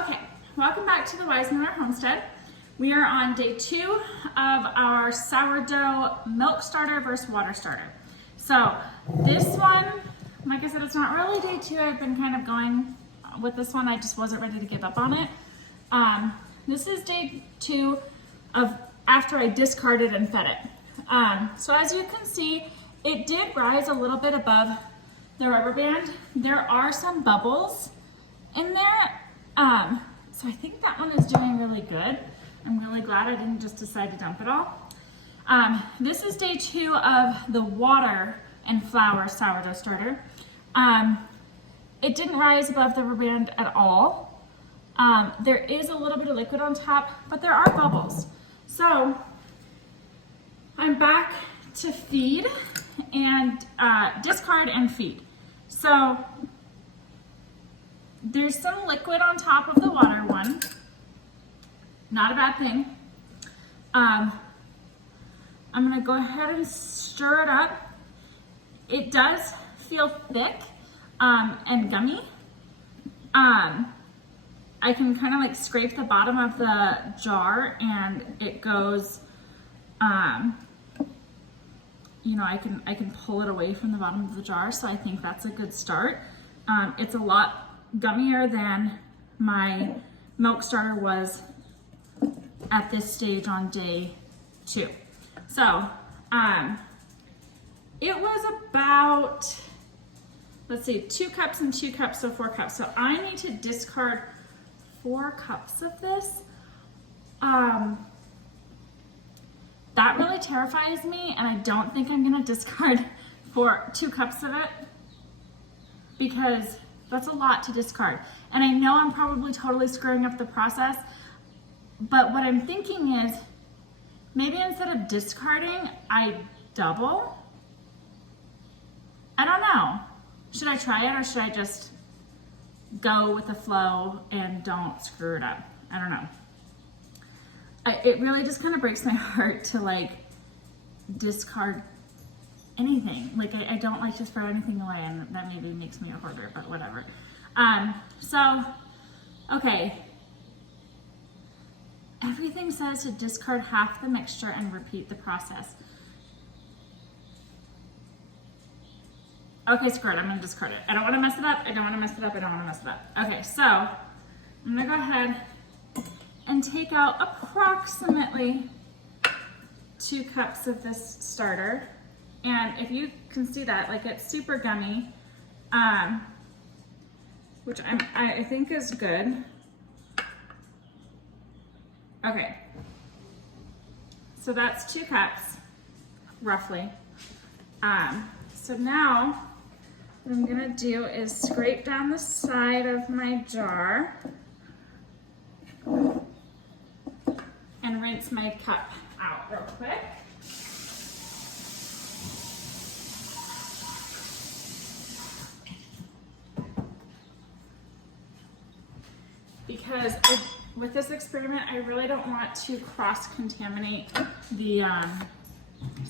Okay, welcome back to the Wise Miller Homestead. We are on day 2 of our sourdough milk starter versus water starter. So this one, like I said, it's not really day 2. I've been kind of going with this one. I just wasn't ready to give up on it. This is day 2 of after I discarded and fed it. So as you can see, it did rise a little bit above the rubber band. There are some bubbles in there. So I think that one is doing really good. I'm really glad I didn't just decide to dump it all. This is day 2 of the water and flour sourdough starter. It didn't rise above the rubber band at all. There is a little bit of liquid on top, but there are bubbles. So I'm back to feed and discard and feed. So there's some liquid on top of the water one. Not a bad thing. I'm gonna go ahead and stir it up. It does feel thick and gummy. I can kind of like scrape the bottom of the jar and it goes, you know, I can pull it away from the bottom of the jar, so I think that's a good start. It's a lot gummier than my milk starter was at this stage on day 2. So it was about, let's see, 2 cups and 2 cups, so 4 cups. So I need to discard 4 cups of this. That really terrifies me, and I don't think I'm gonna discard 2 cups of it, because that's a lot to discard. And I know I'm probably totally screwing up the process, but what I'm thinking is maybe instead of discarding, I double. I don't know. Should I try it, or should I just go with the flow and don't screw it up? I don't know. It really just kind of breaks my heart to like discard anything. Like I don't like to throw anything away, and that maybe makes me a hoarder, but whatever. So, okay. Everything says to discard half the mixture and repeat the process. Okay, screw it, I'm gonna discard it. I don't wanna mess it up, I don't wanna mess it up, I don't wanna mess it up. Okay, so I'm gonna go ahead and take out approximately 2 cups of this starter. And if you can see that, like it's super gummy, which I think is good. Okay, so that's 2 cups, roughly. So now what I'm gonna do is scrape down the side of my jar and rinse my cup out real quick. Because with this experiment, I really don't want to cross-contaminate the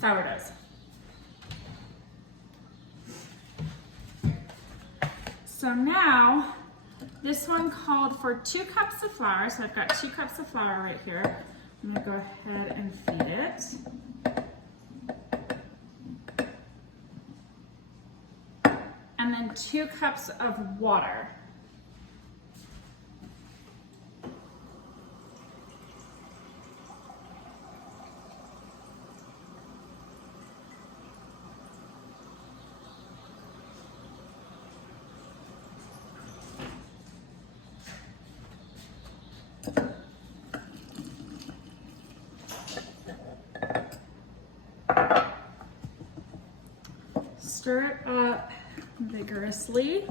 sourdoughs. So now, this one called for 2 cups of flour, so I've got 2 cups of flour right here. I'm gonna go ahead and feed it. And then 2 cups of water. Stir it up vigorously.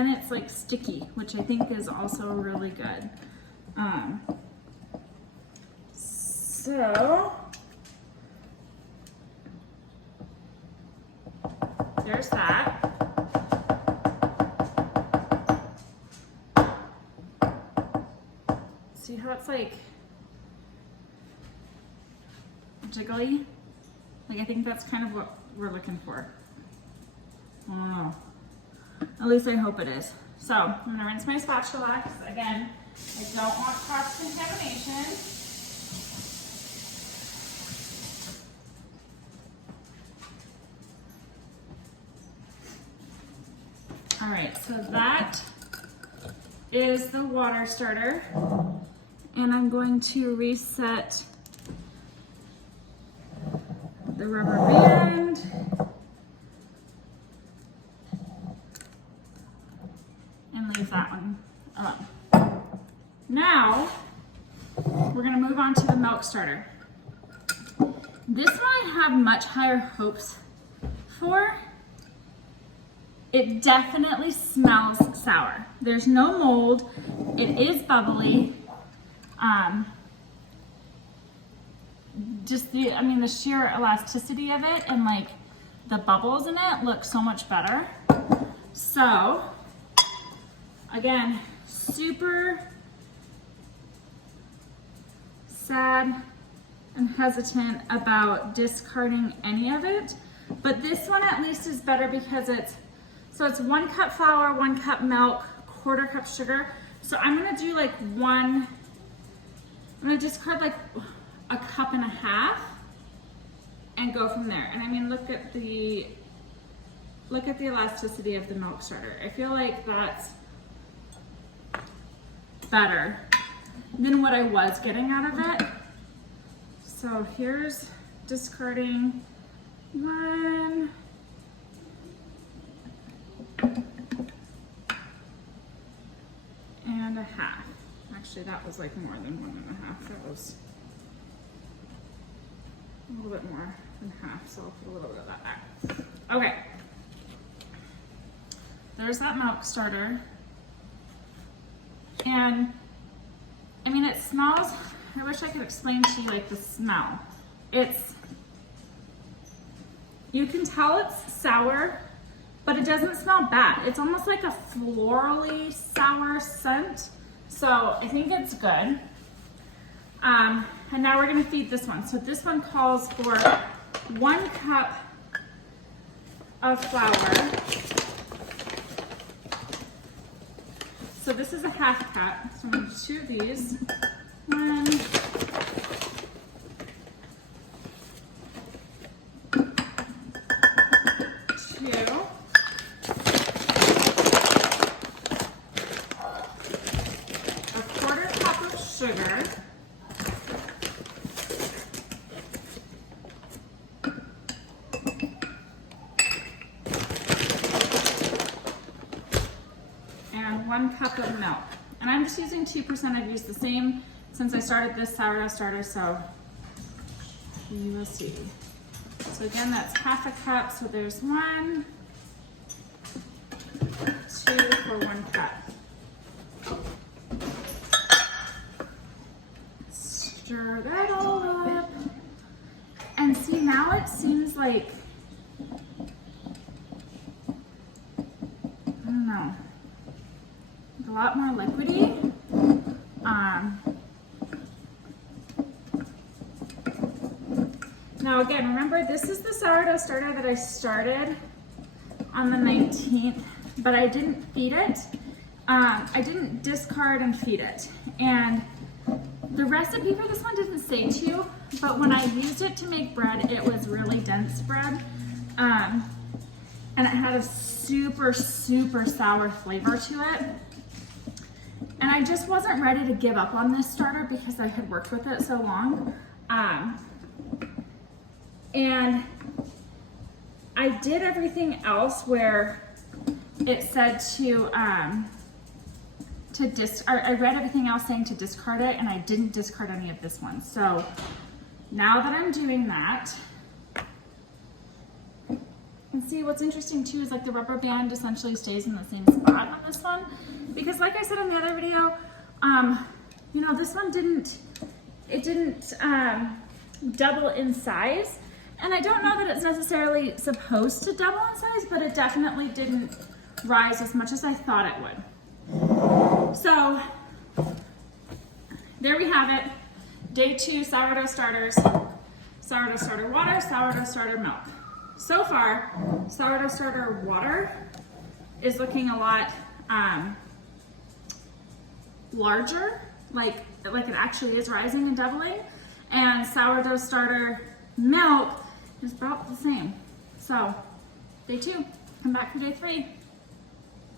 And it's like sticky, which I think is also really good. So there's that. See how it's like jiggly? Like, I think that's kind of what we're looking for. I don't know. At least I hope it is. So I'm gonna rinse my spatula, because again, I don't want cross-contamination. All right, so that is the water starter. And I'm going to reset the rubber band. And leave that one alone. Now, we're gonna move on to the milk starter. This one I have much higher hopes for. It definitely smells sour. There's no mold. It is bubbly. Just the sheer elasticity of it and like the bubbles in it look so much better. So, again, super sad and hesitant about discarding any of it, but this one at least is better because it's 1 cup flour, 1 cup milk, 1/4 cup sugar. So I'm gonna do like I'm gonna discard like 1.5 cups and go from there. And I mean, look at the elasticity of the milk starter. I feel like that's better than what I was getting out of it. So here's discarding 1.5 cups. Actually, that was like more than 1.5 cups. That was a little bit more than half, so I'll put a little bit of that back. Okay. There's that milk starter. And I mean, it smells, I wish I could explain to you like the smell. You can tell it's sour, but it doesn't smell bad. It's almost like a florally sour scent. So I think it's good. And now we're gonna feed this one. So this one calls for 1 cup of flour. So this is a 1/2 cup. So I'm gonna do 2 of these. 1, 2. A 1/4 cup of sugar. And 1 cup of milk. And I'm just using 2%. I've used the same since I started this sourdough starter, so you will see. So again, that's 1/2 cup. So there's 1, 2 for 1 cup. Stir that all up. And see, now it seems like, I don't know, a lot more liquidy. Now again, remember, this is the sourdough starter that I started on the 19th, but I didn't feed it. I didn't discard and feed it. And the recipe for this one didn't say to, but when I used it to make bread, it was really dense bread. And it had a super, super sour flavor to it. And I just wasn't ready to give up on this starter because I had worked with it so long. And I did everything else where it said I read everything else saying to discard it, and I didn't discard any of this one. So now that I'm doing that, see what's interesting too is like the rubber band essentially stays in the same spot on this one, because like I said in the other video, you know, this one didn't double in size, and I don't know that it's necessarily supposed to double in size, but it definitely didn't rise as much as I thought it would. So there we have it. Day 2 sourdough starters, sourdough starter water, sourdough starter milk. So far, sourdough starter water is looking a lot larger, like it actually is rising and doubling, and sourdough starter milk is about the same. So day 2, come back for day 3.